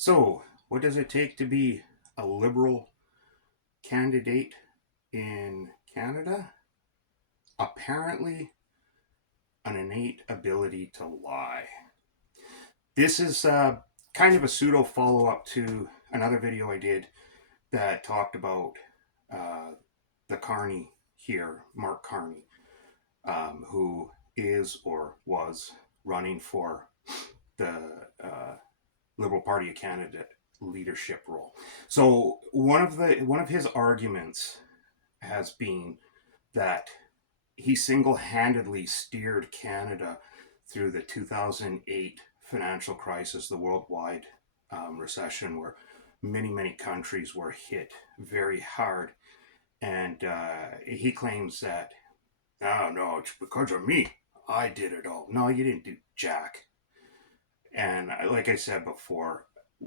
So, what does it take to be a liberal candidate in Canada? Apparently, an innate ability to lie. This is kind of a pseudo follow up to another video I did that talked about uh, the Carney here, Mark Carney, who is or was running for the Liberal Party of Canada leadership role. So one of his arguments has been that he single-handedly steered Canada through the 2008 financial crisis, the worldwide recession, where many countries were hit very hard. And he claims that, oh no, it's because of me. I did it all. No, you didn't do jack. And like I said before,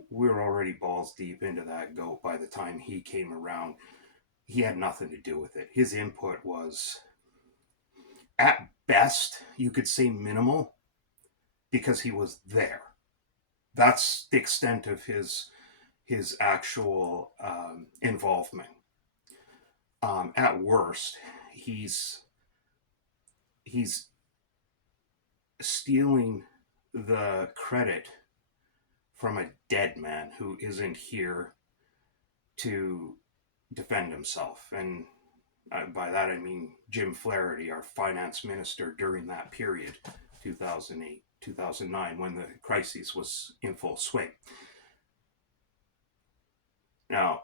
we were already balls deep into that goat by the time he came around. He had nothing to do with it. His input was, at best, you could say minimal because he was there. That's the extent of his actual involvement. At worst, he's stealing the credit from a dead man who isn't here to defend himself. And by that I mean Jim Flaherty, our finance minister during that period, 2008, 2009, when the crisis was in full swing. Now,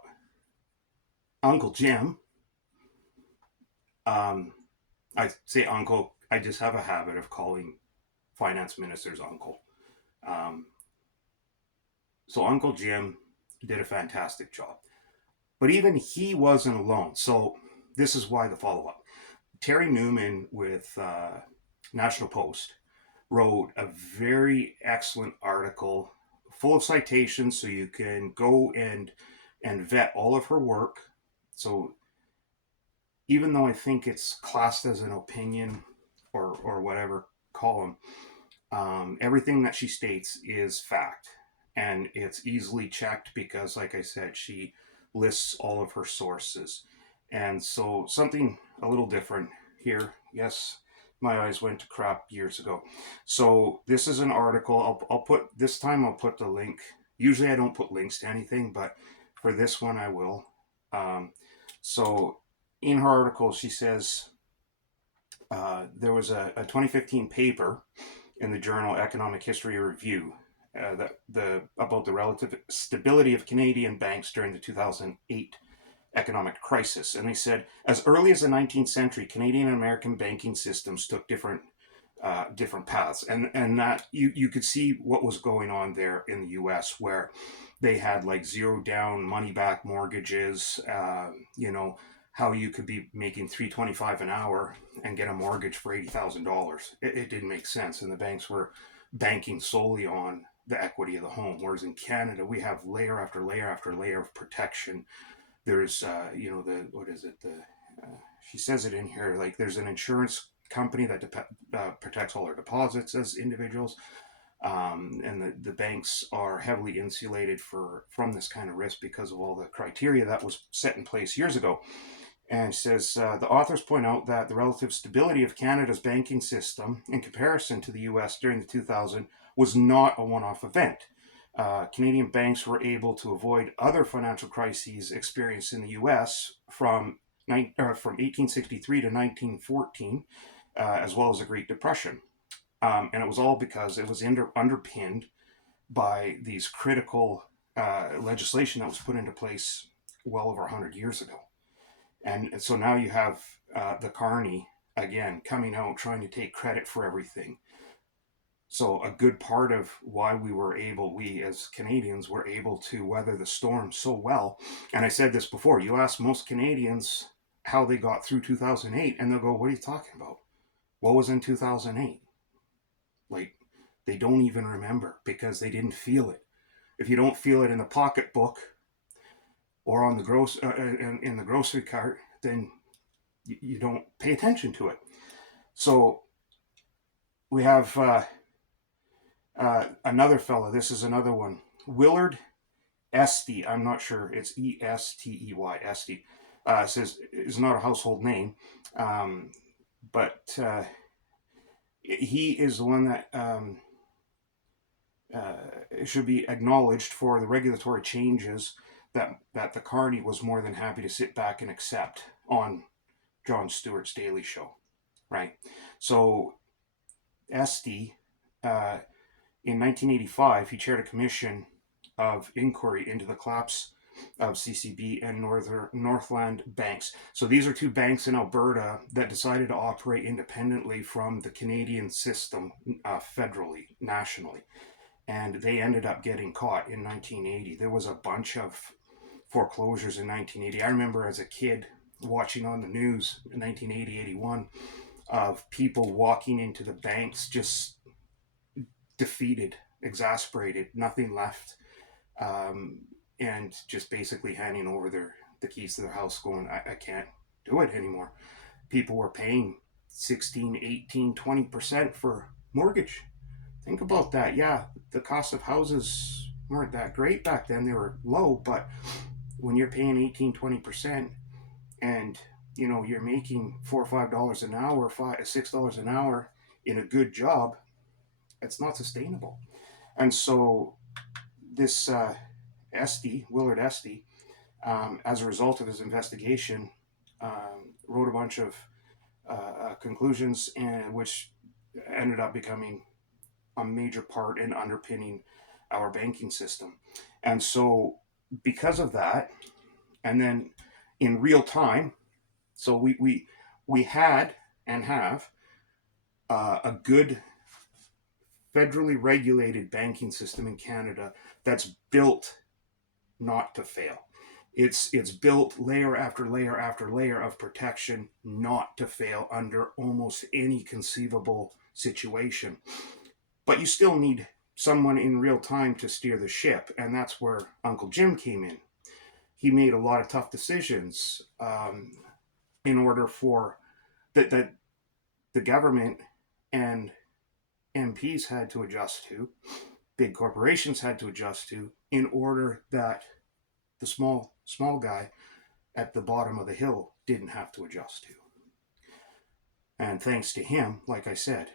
Uncle Jim, um, I say uncle, I just have a habit of calling finance ministers uncle. Um, so Uncle Jim did a fantastic job. But even he wasn't alone. So this is why the follow up. Terry Newman with National Post wrote a very excellent article full of citations so you can go and vet all of her work. So even though I think it's classed as an opinion or whatever column, everything that she states is fact, and it's easily checked because, like I said, she lists all of her sources. And so something a little different here. Yes, my eyes went to crap years ago. So this is an article. I'll put this time. I'll put the link. Usually I don't put links to anything, but for this one I will. Um, so in her article, she says there was a 2015 paper in the journal Economic History Review about the relative stability of Canadian banks during the 2008 economic crisis. And they said, as early as the 19th century, Canadian and American banking systems took different paths, and that you could see what was going on there in the U.S., where they had like zero down money back mortgages. How you could be making $3.25 an hour and get a mortgage for $80,000. It didn't make sense, and the banks were banking solely on the equity of the home. Whereas in Canada, we have layer after layer after layer of protection. There's the what is it, the she says it in here, like there's an insurance company that protects all our deposits as individuals, and the banks are heavily insulated from this kind of risk because of all the criteria that was set in place years ago. And says the authors point out that the relative stability of Canada's banking system in comparison to the US during the 2000s was not a one-off event. Canadian banks were able to avoid other financial crises experienced in the US from 1863 to 1914, as well as the Great Depression. And it was all because it was underpinned by these critical legislation that was put into place well over 100 years ago. And so now you have the Carney again coming out trying to take credit for everything. So a good part of why we as Canadians were able to weather the storm so well. And I said this before, you ask most Canadians how they got through 2008 and they'll go, what are you talking about? What was in 2008? Like, they don't even remember because they didn't feel it. If you don't feel it in the pocketbook or on in the grocery cart, then you don't pay attention to it. So we have another fellow. This is another one, Willard Estey, I'm not sure, it's Estey, Estey, says is not a household name, um, but he is the one that should be acknowledged for the regulatory changes that the Carney was more than happy to sit back and accept on Jon Stewart's Daily Show, right? So Estey, uh, in 1985, he chaired a commission of inquiry into the collapse of CCB and Northland banks. So these are two banks in Alberta that decided to operate independently from the Canadian system, federally, nationally. And they ended up getting caught in 1980. There was a bunch of foreclosures in 1980. I remember as a kid watching on the news in 1980, 81 of people walking into the banks just defeated, exasperated, nothing left, um, and just basically handing over the keys to their house, going, I can't do it anymore. People were paying 16, 18, 20% for mortgage. Think about that. Yeah, the cost of houses weren't that great back then. They were low, but when you're paying 18, 20%, and you're making $4 or $5 an hour, $6 an hour in a good job, it's not sustainable. And so this Willard Estey, as a result of his investigation, wrote a bunch of conclusions, and which ended up becoming a major part in underpinning our banking system. And so, because of that, and then in real time, so we had and have a good federally regulated banking system in Canada that's built not to fail. It's built layer after layer after layer of protection not to fail under almost any conceivable situation. But you still need someone in real time to steer the ship, and that's where Uncle Jim came in. He made a lot of tough decisions in order for that the government and MPs had to adjust to, big corporations had to adjust to, in order that the small guy at the bottom of the hill didn't have to adjust to. And thanks to him, like I said,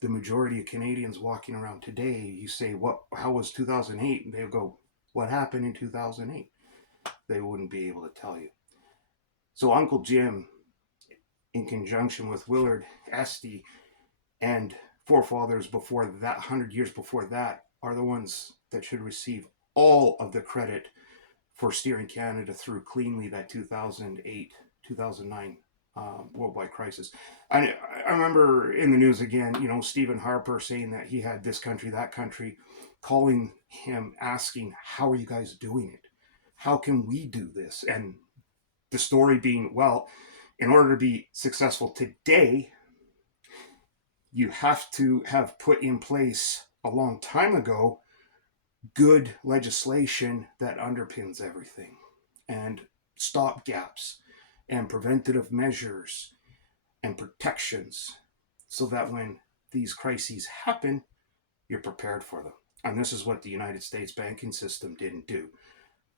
the majority of Canadians walking around today, you say, how was 2008? And they'll go, what happened in 2008? They wouldn't be able to tell you. So Uncle Jim, in conjunction with Willard Estey and forefathers before that, 100 years before that, are the ones that should receive all of the credit for steering Canada through cleanly that 2008, 2009 worldwide crisis. I remember in the news again, Stephen Harper saying that he had this country, that country, calling him, asking, how are you guys doing it? How can we do this? And the story being, well, in order to be successful today, you have to have put in place a long time ago good legislation that underpins everything, and stop gaps and preventative measures and protections, so that when these crises happen, you're prepared for them. And this is what the United States banking system didn't do.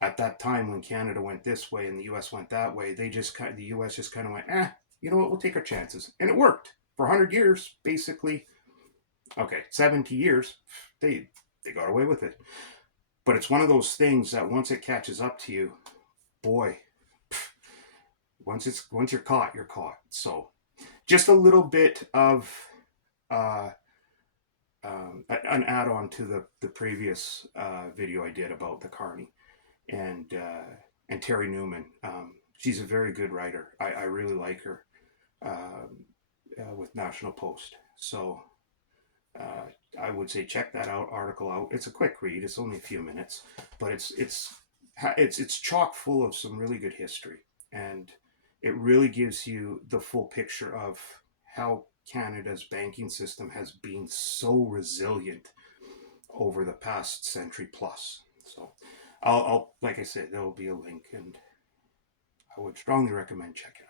At that time, when Canada went this way and the US went that way, the US just kind of went, you know what, we'll take our chances. And it worked for 100 years, basically. Okay, 70 years, they got away with it. But it's one of those things that once it catches up to you, boy, once you're caught, you're caught. So just a little bit of uh, an add-on to the previous video I did about the Carney and Terry Newman. She's a very good writer. I really like her with National Post. So I would say check that article out. It's a quick read. It's only a few minutes, but it's chock full of some really good history, and it really gives you the full picture of how Canada's banking system has been so resilient over the past century plus. So, I'll like I said, there will be a link, and I would strongly recommend checking it out.